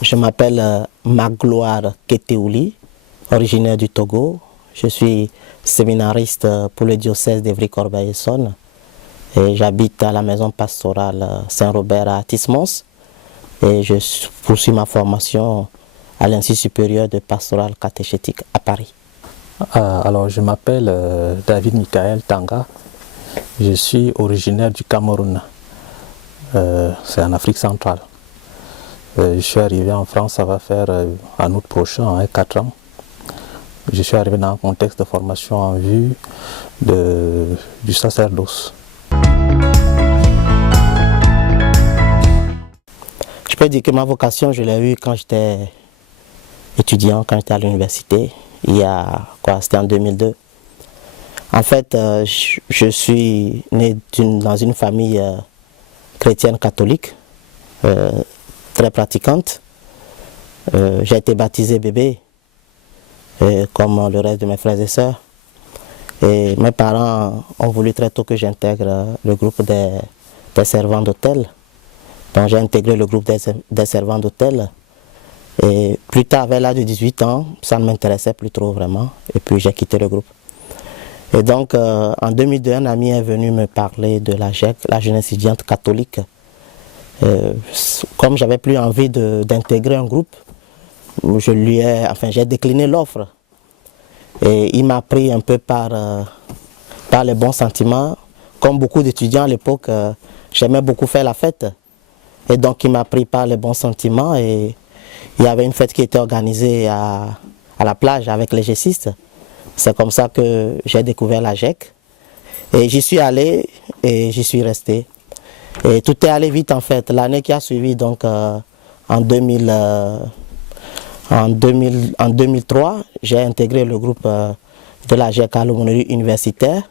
Je m'appelle Magloire Keteouli, originaire du Togo. Je suis séminariste pour le diocèse d'Evry-Corbeil-Essonnes et j'habite à la maison pastorale Saint-Robert à Tismons et je poursuis ma formation à l'Institut supérieur de pastoral catéchétique à Paris. Alors je m'appelle David Michael Tanga, je suis originaire du Cameroun, c'est en Afrique centrale. Je suis arrivé en France, ça va faire en août prochain, 4 ans. Je suis arrivé dans un contexte de formation en vue du sacerdoce. Je peux dire que ma vocation, je l'ai eue quand j'étais étudiant, quand j'étais à l'université, il y a quoi, c'était en 2002. En fait, je suis né dans une famille chrétienne catholique, très pratiquante. J'ai été baptisé bébé, comme le reste de mes frères et sœurs. Et mes parents ont voulu très tôt que j'intègre le groupe des servants d'hôtel. Donc j'ai intégré le groupe des servants d'hôtel. Et plus tard, vers l'âge de 18 ans, ça ne m'intéressait plus trop vraiment. Et puis j'ai quitté le groupe. Et donc en 2002, un ami est venu me parler de la GEC, la jeunesse étudiante catholique. Comme j'avais plus envie d'intégrer un groupe, j'ai décliné l'offre. Et il m'a pris un peu par les bons sentiments. Comme beaucoup d'étudiants à l'époque, j'aimais beaucoup faire la fête. Et donc il m'a pris par les bons sentiments et il y avait une fête qui était organisée à la plage avec les gessistes. C'est comme ça que j'ai découvert la GEC. Et j'y suis allé et j'y suis resté. Et tout est allé vite en fait. L'année qui a suivi, donc en 2003, j'ai intégré le groupe de la GEC à l'aumônerie universitaire.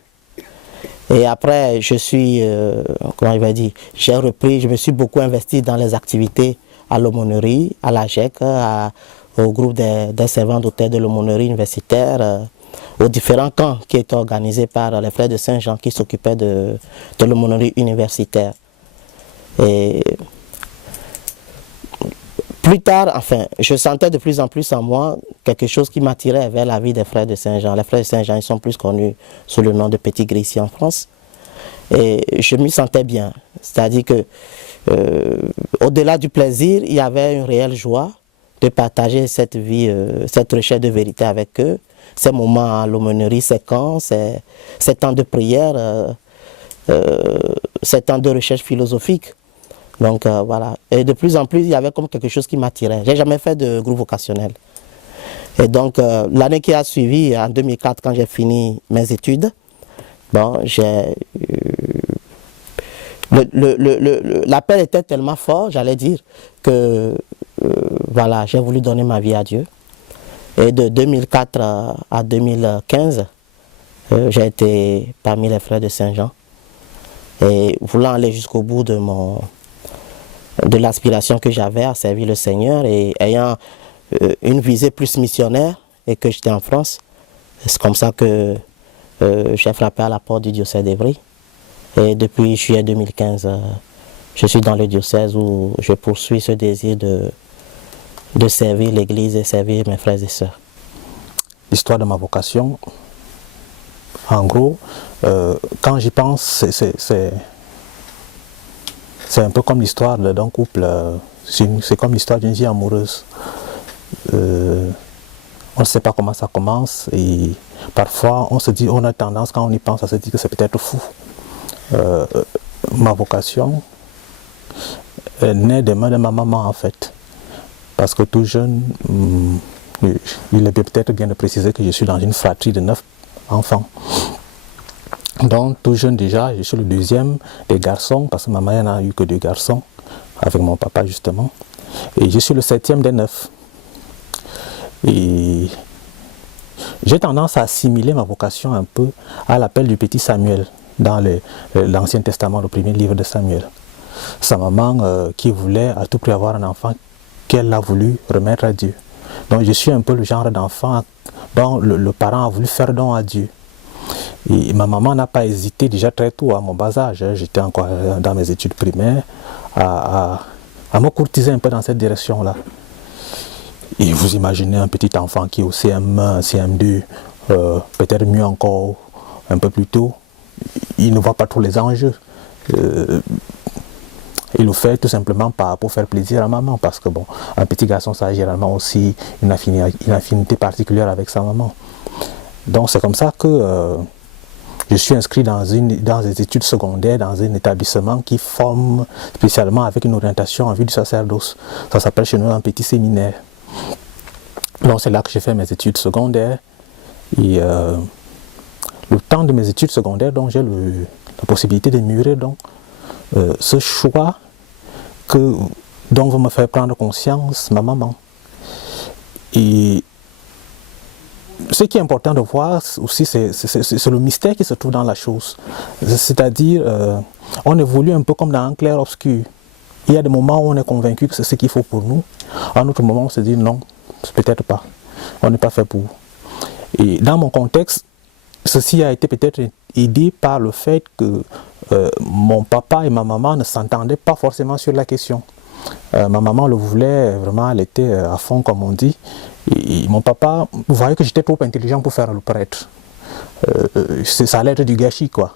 Et après, j'ai repris, je me suis beaucoup investi dans les activités à l'aumônerie, à la GEC, au groupe des servants d'hôtel de l'aumônerie universitaire, aux différents camps qui étaient organisés par les frères de Saint-Jean qui s'occupaient de l'aumônerie universitaire. Et plus tard, enfin, je sentais de plus en plus en moi quelque chose qui m'attirait vers la vie des frères de Saint-Jean. Les frères de Saint-Jean, ils sont plus connus sous le nom de Petit Gris ici en France. Et je m'y sentais bien. C'est-à-dire que, au-delà du plaisir, il y avait une réelle joie de partager cette vie, cette recherche de vérité avec eux. Ces moments à l'aumônerie, ces camps, ces temps de prière, ces temps de recherche philosophique. Donc voilà, et de plus en plus, il y avait comme quelque chose qui m'attirait. J'ai jamais fait de groupe vocationnel. Et donc l'année qui a suivi, en 2004, quand j'ai fini mes études, bon, l'appel était tellement fort, j'allais dire, que voilà, j'ai voulu donner ma vie à Dieu. Et de 2004 à 2015, j'ai été parmi les frères de Saint-Jean. Et voulant aller jusqu'au bout de l'aspiration que j'avais à servir le Seigneur et ayant une visée plus missionnaire et que j'étais en France, c'est comme ça que j'ai frappé à la porte du diocèse d'Evry. Et depuis juillet 2015, je suis dans le diocèse où je poursuis ce désir de servir l'Église et servir mes frères et sœurs. L'histoire de ma vocation, en gros, quand j'y pense, c'est un peu comme l'histoire d'un couple, c'est comme l'histoire d'une vie amoureuse. On ne sait pas comment ça commence et parfois on a tendance, quand on y pense, à se dire que c'est peut-être fou. Ma vocation est née des mains de ma maman en fait. Parce que tout jeune, il est peut-être bien de préciser que je suis dans une fratrie de 9 enfants. Donc tout jeune déjà, je suis le deuxième des garçons, parce que ma mère n'a eu que 2 garçons, avec mon papa justement. Et je suis le 7e des 9. Et j'ai tendance à assimiler ma vocation un peu à l'appel du petit Samuel, dans l'Ancien Testament, le premier livre de Samuel. Sa maman qui voulait à tout prix avoir un enfant qu'elle a voulu remettre à Dieu. Donc je suis un peu le genre d'enfant dont le parent a voulu faire don à Dieu. Et ma maman n'a pas hésité déjà très tôt, à mon bas âge, j'étais encore dans mes études primaires, à me courtiser un peu dans cette direction-là. Et vous imaginez un petit enfant qui est au CM1, CM2, peut-être mieux encore un peu plus tôt, il ne voit pas trop les enjeux. Il le fait tout simplement pour faire plaisir à maman, parce que bon, un petit garçon, ça a généralement aussi une affinité particulière avec sa maman. Donc c'est comme ça que je suis inscrit dans des études secondaires, dans un établissement qui forme spécialement avec une orientation en vue du sacerdoce. Ça s'appelle chez nous un petit séminaire. Donc c'est là que j'ai fait mes études secondaires. Et le temps de mes études secondaires, donc j'ai la possibilité de mûrir donc ce choix dont vous me faites prendre conscience ma maman. Et ce qui est important de voir aussi, c'est le mystère qui se trouve dans la chose. C'est-à-dire, on évolue un peu comme dans un clair-obscur. Il y a des moments où on est convaincu que c'est ce qu'il faut pour nous. À un autre moment, on se dit non, peut-être pas. On n'est pas fait pour. Et dans mon contexte, ceci a été peut-être aidé par le fait que mon papa et ma maman ne s'entendaient pas forcément sur la question. Ma maman le voulait, vraiment, elle était à fond, comme on dit. Et mon papa voyait que j'étais trop intelligent pour faire le prêtre. Ça allait être du gâchis, quoi.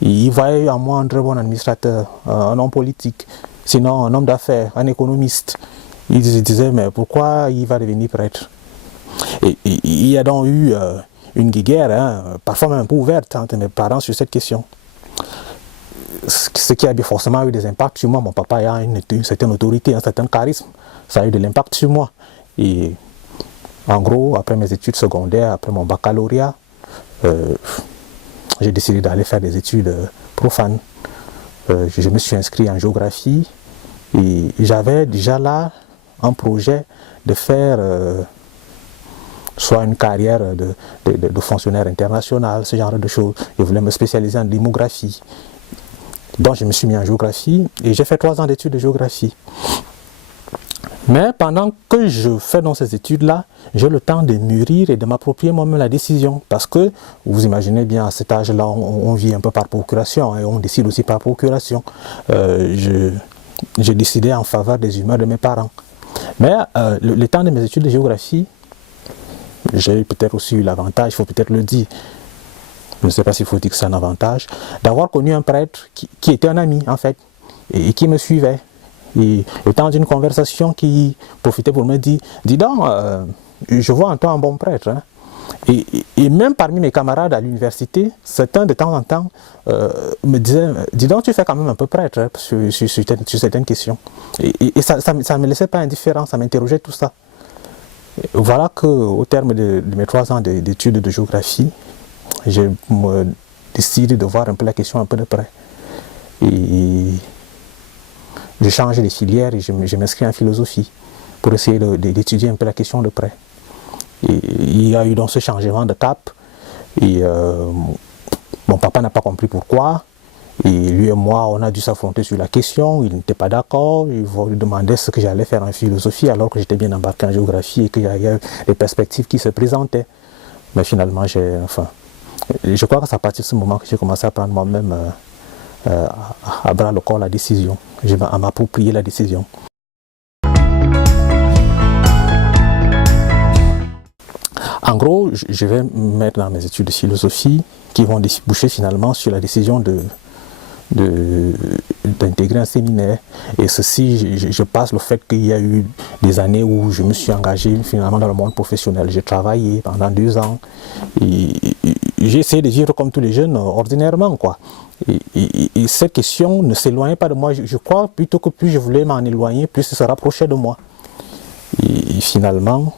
Il voyait en moi un très bon administrateur, un homme politique, sinon un homme d'affaires, un économiste. Il se disait, mais pourquoi il va devenir prêtre? Et il y a donc eu une guéguerre, hein, parfois même un peu ouverte, entre mes parents sur cette question. Ce qui a bien forcément eu des impacts sur moi. Mon papa a une certaine autorité, un certain charisme. Ça a eu de l'impact sur moi. Et en gros, après mes études secondaires, après mon baccalauréat, j'ai décidé d'aller faire des études profanes. Je me suis inscrit en géographie et j'avais déjà là un projet de faire soit une carrière de fonctionnaire international, ce genre de choses. Je voulais me spécialiser en démographie. Donc je me suis mis en géographie et j'ai fait 3 ans d'études de géographie. Mais pendant que je fais dans ces études-là, j'ai le temps de mûrir et de m'approprier moi-même la décision. Parce que, vous imaginez bien, à cet âge-là, on vit un peu par procuration et on décide aussi par procuration. J'ai décidé en faveur des humeurs de mes parents. Mais le temps de mes études de géographie, j'ai peut-être aussi eu l'avantage, il faut peut-être le dire, je ne sais pas s'il faut dire que c'est un avantage, d'avoir connu un prêtre qui était un ami en fait, et qui me suivait. Et le temps d'une conversation qui profitait pour me dire, dis donc, je vois en toi un bon prêtre. Hein. Et même parmi mes camarades à l'université, certains de temps en temps me disaient, dis donc, tu fais quand même un peu prêtre hein, sur certaines questions. Et ça ne me laissait pas indifférent, ça m'interrogeait tout ça. Et voilà qu'au terme de mes 3 ans d'études de géographie, j'ai décidé de voir un peu la question un peu de près. Et je change de filière et je m'inscris en philosophie pour essayer d'étudier un peu la question de près. Et il y a eu donc ce changement de cap et mon papa n'a pas compris pourquoi. Et lui et moi, on a dû s'affronter sur la question, il n'était pas d'accord, il me demandait ce que j'allais faire en philosophie alors que j'étais bien embarqué en géographie et qu'il y avait des perspectives qui se présentaient. Mais finalement, je crois que c'est à partir de ce moment que j'ai commencé à prendre moi-même à bras le corps la décision, à m'approprier la décision. En gros, je vais me mettre dans mes études de philosophie qui vont déboucher finalement sur la décision d'intégrer un séminaire. Et ceci, je passe le fait qu'il y a eu des années où je me suis engagé finalement dans le monde professionnel. J'ai travaillé pendant 2 ans et j'ai essayé de vivre comme tous les jeunes ordinairement, quoi. Et cette question ne s'éloignait pas de moi. Je crois plutôt que plus je voulais m'en éloigner, plus ça se rapprochait de moi. Et finalement,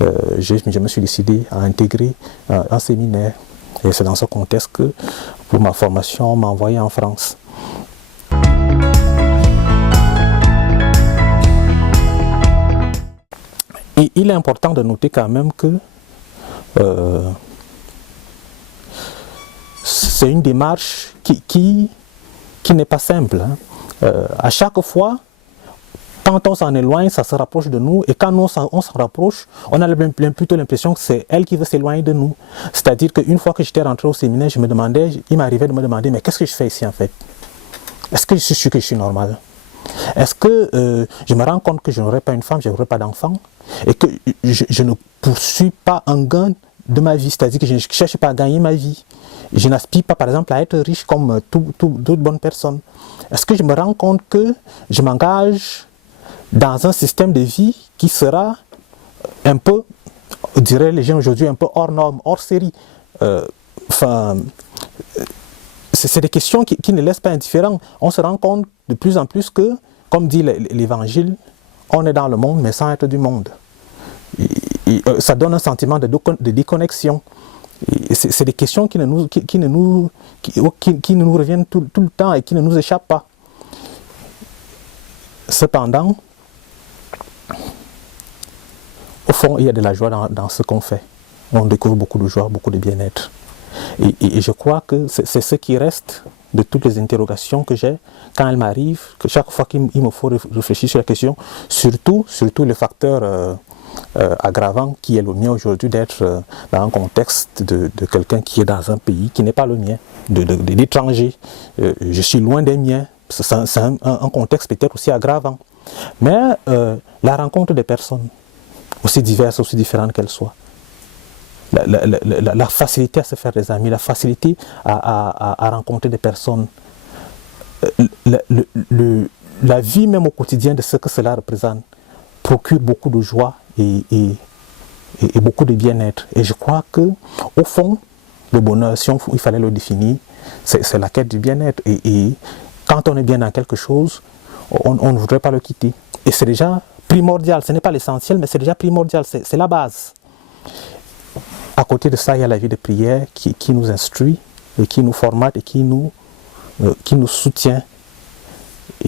je me suis décidé à intégrer un séminaire. Et c'est dans ce contexte que, pour ma formation, on m'a envoyé en France. Et il est important de noter quand même que c'est une démarche qui n'est pas simple. Hein. À chaque fois, quand on s'en éloigne, ça se rapproche de nous, et quand on s'en rapproche, on a plutôt l'impression que c'est elle qui veut s'éloigner de nous. C'est-à-dire qu'une fois que j'étais rentré au séminaire, il m'arrivait de me demander, mais qu'est-ce que je fais ici en fait? Est-ce que je suis sûr que je suis normal? Est-ce que je me rends compte que je n'aurai pas une femme, je n'aurai pas d'enfant, et que je ne poursuis pas un gain de ma vie, c'est-à-dire que je ne cherche pas à gagner ma vie. Je n'aspire pas, par exemple, à être riche comme d'autres bonnes personnes. Est-ce que je me rends compte que je m'engage dans un système de vie qui sera un peu, diraient les gens aujourd'hui, un peu hors norme, hors série? C'est des questions qui ne laissent pas indifférents. On se rend compte de plus en plus que, comme dit l'Évangile, on est dans le monde mais sans être du monde. Ça donne un sentiment de déconnexion. C'est des questions qui nous reviennent tout le temps et qui ne nous échappent pas. Cependant, au fond, il y a de la joie dans ce qu'on fait. On découvre beaucoup de joie, beaucoup de bien-être. Et je crois que c'est ce qui reste de toutes les interrogations que j'ai quand elles m'arrivent, que chaque fois qu'il me faut réfléchir sur la question, surtout le facteur aggravant qui est le mien aujourd'hui, d'être dans un contexte de quelqu'un qui est dans un pays qui n'est pas le mien, d'étranger. Je suis loin des miens. C'est un contexte peut-être aussi aggravant. Mais la rencontre des personnes, aussi diverses, aussi différentes qu'elles soient, la facilité à se faire des amis, la facilité à rencontrer des personnes, la vie même au quotidien de ce que cela représente procure beaucoup de joie et beaucoup de bien-être. Et je crois que au fond, le bonheur, si il fallait le définir, c'est la quête du bien-être. Et quand on est bien dans quelque chose, on ne voudrait pas le quitter. Et c'est déjà primordial, ce n'est pas l'essentiel, mais c'est déjà primordial, c'est la base. À côté de ça, il y a la vie de prière qui nous instruit, et qui nous formate et qui nous soutient,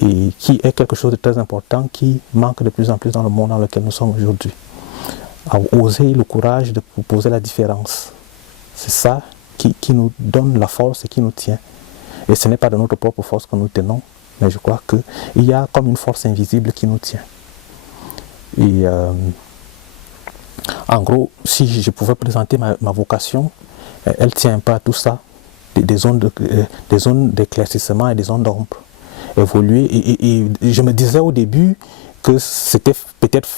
et qui est quelque chose de très important qui manque de plus en plus dans le monde dans lequel nous sommes aujourd'hui. À oser le courage de proposer la différence. C'est ça qui nous donne la force et qui nous tient. Et ce n'est pas de notre propre force que nous tenons, mais je crois qu'il y a comme une force invisible qui nous tient. Et en gros, si je pouvais présenter ma vocation, elle tient un peu à tout ça, des zones d'éclaircissement et des zones d'ombre. Évoluer. Et je me disais au début que c'était peut-être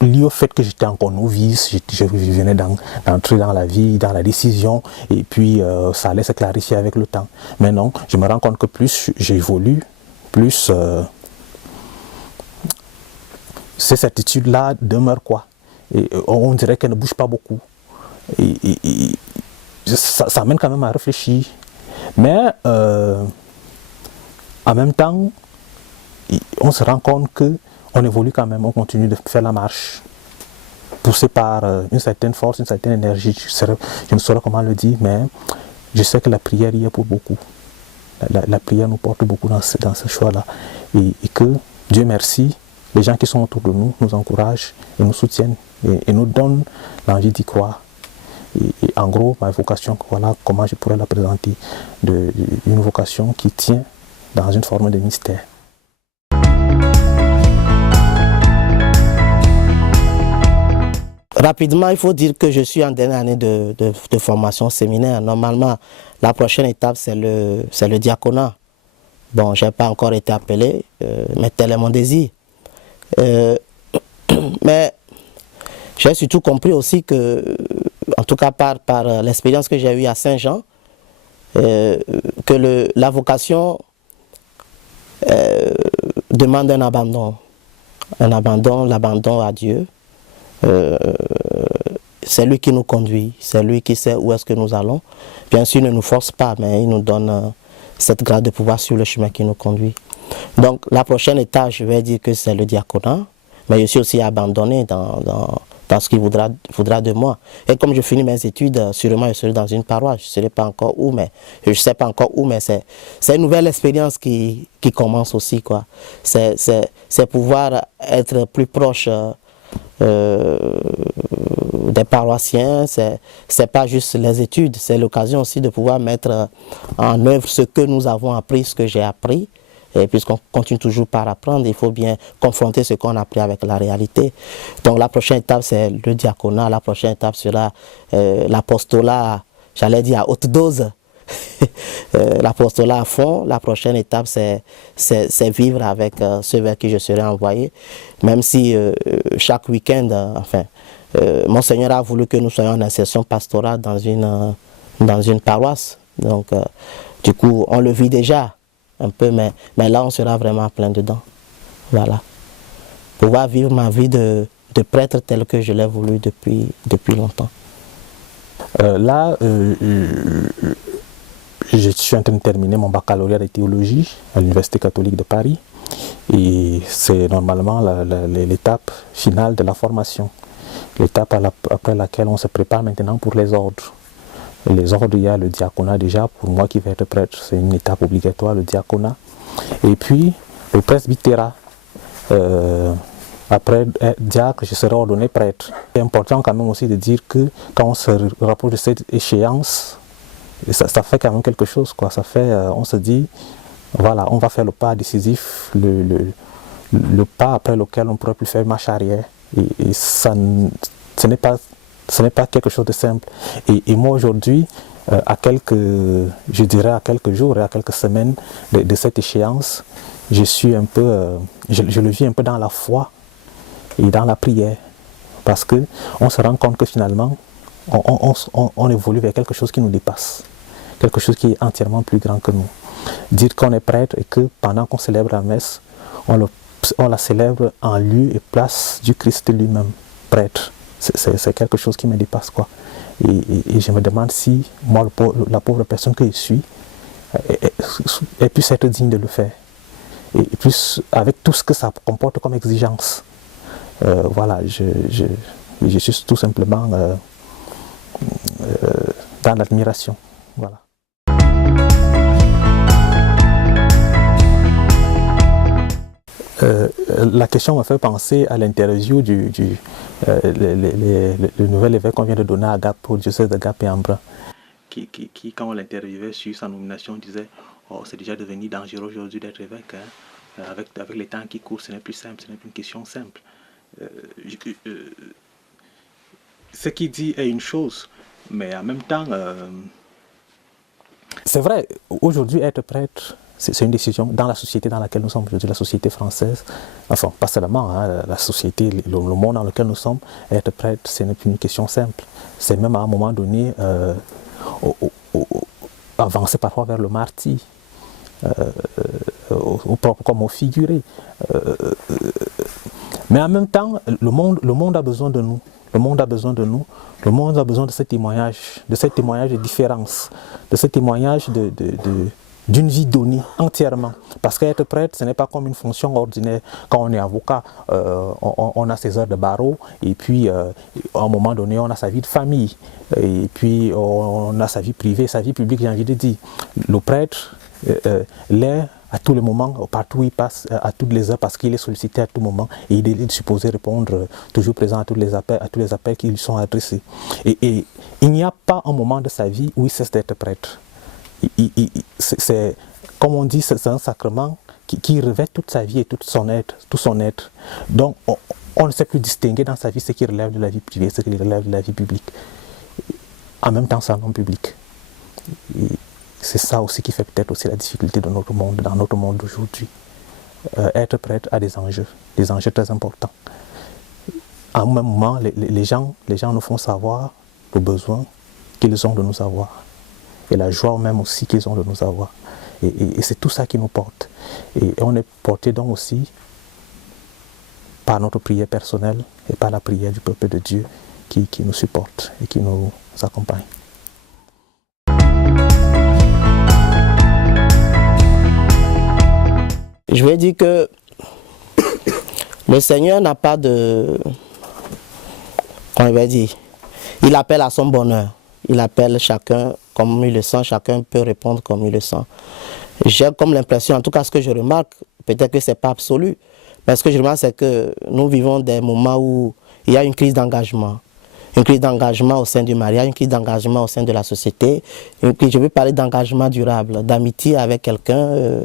lié au fait que j'étais encore novice, je venais d'entrer dans la vie, dans la décision, et puis ça allait se clarifier avec le temps. Mais non, je me rends compte que plus j'évolue, plus ces certitudes-là demeurent quoi. Et on dirait qu'elles ne bougent pas beaucoup. Et ça amène quand même à réfléchir. Mais en même temps, on se rend compte qu'on évolue quand même, on continue de faire la marche, poussé par une certaine force, une certaine énergie. Je ne saurais comment le dire, mais je sais que la prière y est pour beaucoup. La prière nous porte beaucoup dans ce choix-là. Et que, Dieu merci, les gens qui sont autour de nous nous encouragent et nous soutiennent et nous donnent l'envie d'y croire. Et en gros, ma vocation, voilà comment je pourrais la présenter, une vocation qui tient dans une forme de mystère. Rapidement, il faut dire que je suis en dernière année de formation séminaire. Normalement, la prochaine étape, c'est le diaconat. Bon, je n'ai pas encore été appelé, mais tel est mon désir. Mais j'ai surtout compris aussi que, en tout cas par l'expérience que j'ai eue à Saint-Jean, que la vocation demande un abandon. L'abandon à Dieu. C'est lui qui nous conduit, c'est lui qui sait où est-ce que nous allons. Bien sûr, il ne nous force pas, mais il nous donne cette grâce de pouvoir suivre le chemin qui nous conduit. Donc, la prochaine étape, je vais dire que c'est le diaconat, mais je suis aussi abandonné dans ce qu'il voudra de moi. Et comme je finis mes études, sûrement je serai dans une paroisse, je ne sais pas encore où, mais c'est une nouvelle expérience qui commence aussi, quoi. C'est pouvoir être plus proche des paroissiens, c'est pas juste les études, c'est l'occasion aussi de pouvoir mettre en œuvre ce que nous avons appris, ce que j'ai appris. Et puisqu'on continue toujours par apprendre, il faut bien confronter ce qu'on a appris avec la réalité. Donc la prochaine étape, c'est le diaconat. La prochaine étape sera l'apostolat, j'allais dire à haute dose. L'apostolat à fond. La prochaine étape, c'est vivre avec ceux vers qui je serai envoyé. Même si chaque week-end, Monseigneur a voulu que nous soyons en insertion pastorale dans une paroisse. Donc, du coup, on le vit déjà un peu, mais là, on sera vraiment plein dedans. Voilà. Pouvoir vivre ma vie de prêtre telle que je l'ai voulu depuis longtemps. Je suis en train de terminer mon baccalauréat de théologie à l'Université catholique de Paris. Et c'est normalement l'étape finale de la formation. L'étape après laquelle on se prépare maintenant pour les ordres. Les ordres, il y a le diaconat déjà. Pour moi qui vais être prêtre, c'est une étape obligatoire, le diaconat. Et puis le presbytérat. Après diacre, je serai ordonné prêtre. C'est important quand même aussi de dire que quand on se rapproche de cette échéance, ça fait quand même quelque chose, quoi. Ça fait, on se dit, voilà, on va faire le pas décisif, le pas après lequel on ne pourrait plus faire marche arrière. Et ça, ce n'est pas quelque chose de simple. Et moi aujourd'hui, je dirais à quelques jours et à quelques semaines de cette échéance, je suis un peu, je le vis un peu dans la foi et dans la prière. Parce qu'on se rend compte que finalement, on évolue vers quelque chose qui nous dépasse. Quelque chose qui est entièrement plus grand que nous. Dire qu'on est prêtre et que pendant qu'on célèbre la messe, on la célèbre en lieu et place du Christ lui-même, prêtre. C'est quelque chose qui me dépasse, quoi. Et je me demande si moi, la pauvre personne que je suis, elle puisse être digne de le faire. Et plus avec tout ce que ça comporte comme exigence. Voilà, je suis tout simplement dans l'admiration. Voilà. La question m'a fait penser à l'interview le nouvel évêque qu'on vient de donner à Gap, au diocèse de Gap et Embrun, qui, quand on l'interviewait sur sa nomination, disait « Oh, c'est déjà devenu dangereux aujourd'hui d'être évêque, hein. Avec les temps qui courent, ce n'est plus simple, ce n'est plus une question simple. » Ce qu'il dit est une chose, mais en même temps, c'est vrai, aujourd'hui être prêtre, c'est une décision dans la société dans laquelle nous sommes aujourd'hui, la société française, enfin pas seulement, hein, la société, le monde dans lequel nous sommes, être prêtre, ce n'est plus une question simple. C'est même à un moment donné avancer parfois vers le martyre, au propre comme au figuré. Mais en même temps, le monde a besoin de nous. Le monde a besoin de nous. Le monde a besoin de ce témoignage de différence, de ce témoignage d'une vie donnée entièrement. Parce qu'être prêtre, ce n'est pas comme une fonction ordinaire. Quand on est avocat, on a ses heures de barreau, et puis à un moment donné, on a sa vie de famille, et puis on a sa vie privée, sa vie publique, j'ai envie de dire. Le prêtre l'est à tous les moments, partout où il passe, à toutes les heures, parce qu'il est sollicité à tout moment, et il est supposé répondre toujours présent à tous les appels qui lui sont adressés. Et il n'y a pas un moment de sa vie où il cesse d'être prêtre. C'est, comme on dit, c'est un sacrement qui revêt toute sa vie et tout son être. Donc on ne sait plus distinguer dans sa vie ce qui relève de la vie privée, ce qui relève de la vie publique. En même temps, c'est un homme public. C'est ça aussi qui fait peut-être aussi la difficulté de notre monde, dans notre monde d'aujourd'hui. Être prêtre a des enjeux très importants. À un même moment, les gens nous font savoir le besoin qu'ils ont de nous avoir. Et la joie même aussi qu'ils ont de nous avoir. Et c'est tout ça qui nous porte. Et on est porté donc aussi par notre prière personnelle et par la prière du peuple de Dieu qui nous supporte et qui nous accompagne. Je vais dire que le Seigneur n'a pas de... Comment il va dire? Il appelle à son bonheur. Il appelle chacun comme il le sent, chacun peut répondre comme il le sent. J'ai comme l'impression, en tout cas ce que je remarque, peut-être que ce n'est pas absolu, Mais ce que je remarque, c'est que nous vivons des moments où il y a une crise d'engagement. Une crise d'engagement au sein du mariage, une crise d'engagement au sein de la société. Je veux parler d'engagement durable, d'amitié avec quelqu'un.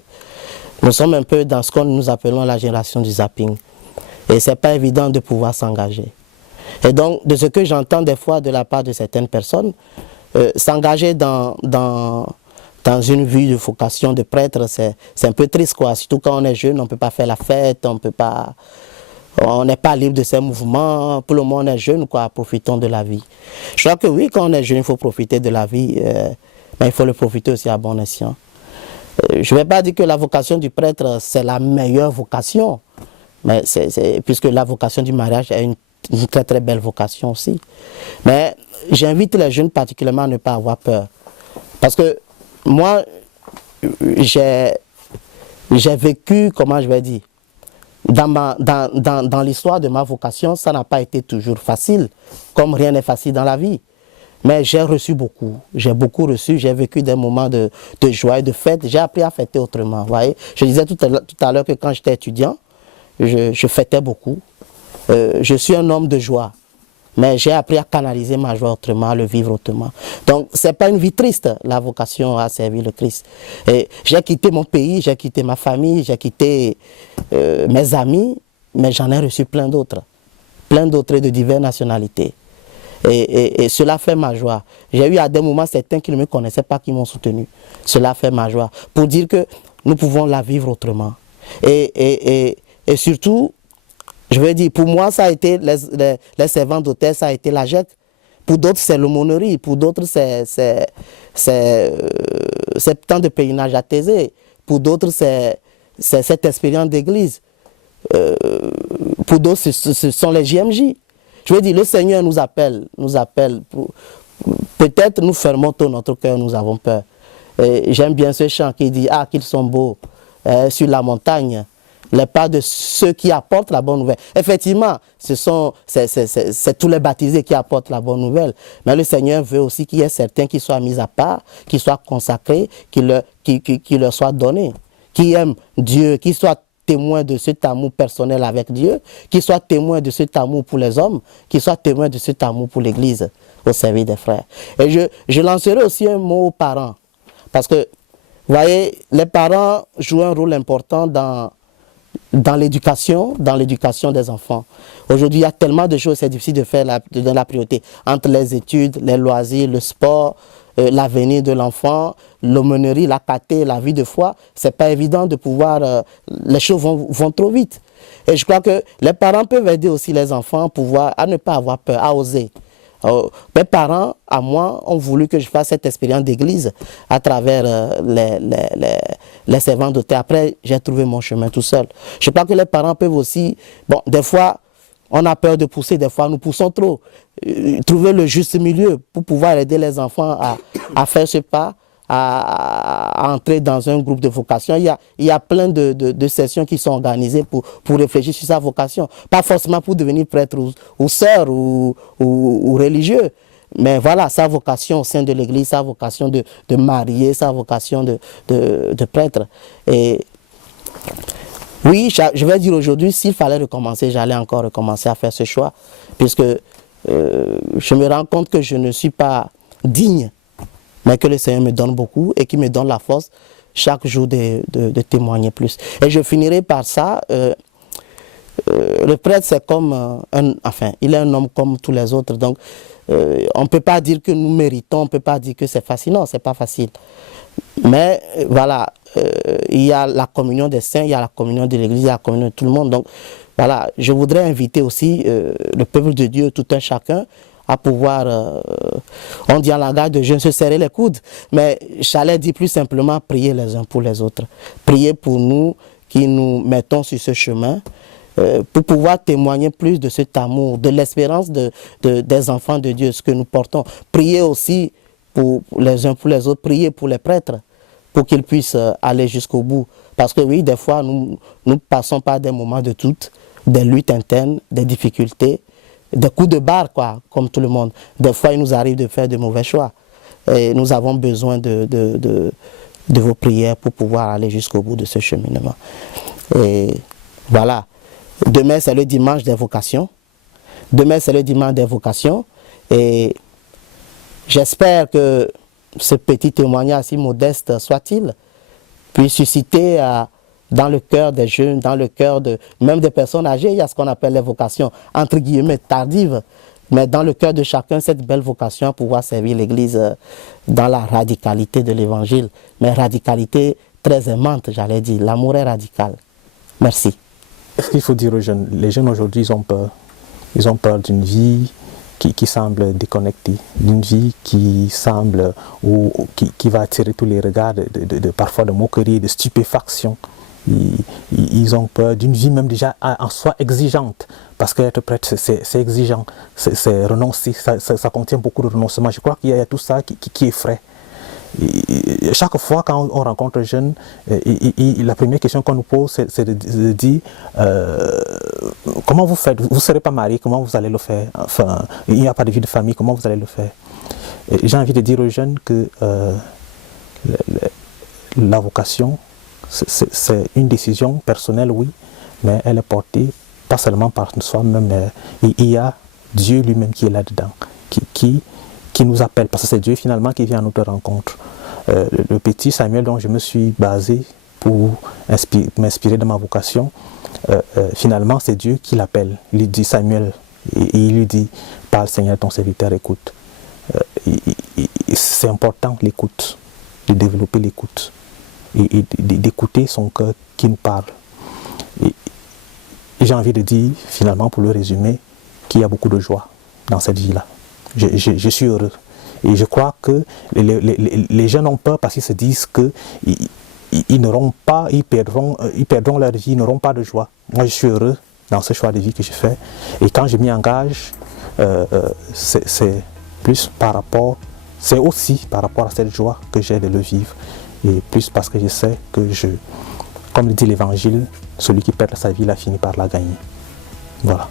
Nous sommes un peu dans ce que nous appelons la génération du zapping. Et ce n'est pas évident de pouvoir s'engager. Et donc, de ce que j'entends des fois de la part de certaines personnes, s'engager dans une vie de vocation de prêtre, c'est un peu triste, quoi. Surtout quand on est jeune, on ne peut pas faire la fête, on n'est pas libre de ses mouvements. Pour le moment, on est jeune, quoi, profitons de la vie. Je crois que oui, quand on est jeune, il faut profiter de la vie, mais il faut le profiter aussi à bon escient. Je ne vais pas dire que la vocation du prêtre, c'est la meilleure vocation, mais puisque la vocation du mariage est une très très belle vocation aussi. Mais j'invite les jeunes particulièrement à ne pas avoir peur. Parce que moi, j'ai vécu, comment je vais dire, dans l'histoire de ma vocation, ça n'a pas été toujours facile, comme rien n'est facile dans la vie. Mais j'ai reçu beaucoup, j'ai beaucoup reçu, j'ai vécu des moments de joie et de fête, j'ai appris à fêter autrement. Voyez, je disais tout à l'heure que quand j'étais étudiant, je fêtais beaucoup. Je suis un homme de joie, mais j'ai appris à canaliser ma joie autrement, à le vivre autrement. Donc, ce n'est pas une vie triste, la vocation à servir le Christ. J'ai quitté mon pays, j'ai quitté ma famille, j'ai quitté mes amis, mais j'en ai reçu plein d'autres de diverses nationalités. Et cela fait ma joie. J'ai eu à des moments certains qui ne me connaissaient pas, qui m'ont soutenu. Cela fait ma joie. Pour dire que nous pouvons la vivre autrement. Et surtout, je veux dire, pour moi, ça a été les servants d'hôtel, ça a été la GEC. Pour d'autres, c'est l'aumônerie. Pour d'autres, c'est tant de pèlerinage à Thésée. Pour d'autres, c'est cette expérience d'église. Pour d'autres, ce sont les JMJ. Je veux dire, le Seigneur nous appelle. Peut-être nous fermons tout notre cœur, nous avons peur. J'aime bien ce chant qui dit « Ah, qu'ils sont beaux sur la montagne ». Les pas de ceux qui apportent la bonne nouvelle. Effectivement, c'est tous les baptisés qui apportent la bonne nouvelle. Mais le Seigneur veut aussi qu'il y ait certains qui soient mis à part, qui soient consacrés, qui leur soient donnés, qui aiment Dieu, qui soient témoins de cet amour personnel avec Dieu, qui soient témoins de cet amour pour les hommes, qui soient témoins de cet amour pour l'Église, au service des frères. Et je lancerai aussi un mot aux parents. Parce que, vous voyez, les parents jouent un rôle important dans l'éducation des enfants. Aujourd'hui, il y a tellement de choses, c'est difficile de faire la priorité entre les études, les loisirs, le sport, l'avenir de l'enfant, l'aumônerie, la caté, la vie de foi. C'est pas évident de pouvoir... les choses vont trop vite. Et je crois que les parents peuvent aider aussi les enfants à ne pas avoir peur, à oser. Mes parents, à moi, ont voulu que je fasse cette expérience d'église à travers les servants d'hôtel. Après, j'ai trouvé mon chemin tout seul. Je crois que les parents peuvent aussi... Bon, des fois, on a peur de pousser, des fois, nous poussons trop. Trouver le juste milieu pour pouvoir aider les enfants à faire ce pas, à entrer dans un groupe de vocation. Il y a plein de sessions qui sont organisées pour réfléchir sur sa vocation. Pas forcément pour devenir prêtre ou sœur ou religieux, mais voilà, sa vocation au sein de l'Église, sa vocation de marier, sa vocation de prêtre. Et oui, je vais dire aujourd'hui, s'il fallait recommencer, j'allais encore recommencer à faire ce choix, puisque je me rends compte que je ne suis pas digne, mais que le Seigneur me donne beaucoup et qu'il me donne la force chaque jour de témoigner plus. Et je finirai par ça. Le prêtre, c'est comme il est un homme comme tous les autres. Donc, on ne peut pas dire que nous méritons, on ne peut pas dire que c'est facile. Non, ce n'est pas facile. Mais voilà, il y a la communion des saints, il y a la communion de l'Église, il y a la communion de tout le monde. Donc, voilà, je voudrais inviter aussi le peuple de Dieu, tout un chacun, à pouvoir, on dit en langage de jeunes, se serrer les coudes, mais j'allais dire plus simplement prier les uns pour les autres. Prier pour nous qui nous mettons sur ce chemin, pour pouvoir témoigner plus de cet amour, de l'espérance des enfants de Dieu, ce que nous portons. Prier aussi pour les uns pour les autres, prier pour les prêtres, pour qu'ils puissent aller jusqu'au bout. Parce que oui, des fois, nous passons par des moments de doute, des luttes internes, des difficultés, des coups de barre, quoi, comme tout le monde. Des fois, il nous arrive de faire de mauvais choix. Et nous avons besoin de vos prières pour pouvoir aller jusqu'au bout de ce cheminement. Et voilà. Demain, c'est le dimanche des vocations. Demain, c'est le dimanche des vocations. Et j'espère que ce petit témoignage, si modeste soit-il, puisse susciter dans le cœur des jeunes, dans le cœur même des personnes âgées, il y a ce qu'on appelle les vocations, entre guillemets, tardives, mais dans le cœur de chacun, cette belle vocation à pouvoir servir l'Église dans la radicalité de l'Évangile, mais radicalité très aimante, j'allais dire. L'amour est radical. Merci. Est-ce qu'il faut dire aux jeunes, les jeunes aujourd'hui, ils ont peur. Ils ont peur d'une vie qui semble déconnectée, d'une vie qui semble, ou qui va attirer tous les regards, parfois de moquerie, de stupéfaction. Ils ont peur d'une vie même déjà en soi exigeante, parce qu'être prêtre c'est exigeant, c'est renoncer, ça contient beaucoup de renoncement. Je crois qu'il y a tout ça qui effraie. Et chaque fois quand on rencontre un jeune, la première question qu'on nous pose c'est de dire comment vous faites, vous ne serez pas marié, comment vous allez le faire, enfin il n'y a pas de vie de famille, comment vous allez le faire. J'ai envie de dire aux jeunes que la vocation c'est une décision personnelle, oui, mais elle est portée pas seulement par soi-même, mais il y a Dieu lui-même qui est là-dedans, qui nous appelle, parce que c'est Dieu finalement qui vient à notre rencontre. Le petit Samuel dont je me suis basé pour m'inspirer de ma vocation, finalement c'est Dieu qui l'appelle. Il lui dit Samuel, et il lui dit parle Seigneur, ton serviteur écoute. C'est important l'écoute, de développer l'écoute. Et d'écouter son cœur qui nous parle. Et j'ai envie de dire, finalement, pour le résumer, qu'il y a beaucoup de joie dans cette vie-là. Je suis heureux. Et je crois que les jeunes ont peur parce qu'ils se disent qu'ils n'auront pas, ils perdront leur vie, ils n'auront pas de joie. Moi, je suis heureux dans ce choix de vie que je fais. Et quand je m'y engage, c'est plus par rapport, c'est aussi par rapport à cette joie que j'ai de le vivre. Et plus parce que je sais que comme le dit l'Évangile, celui qui perd sa vie, il a fini par la gagner. Voilà.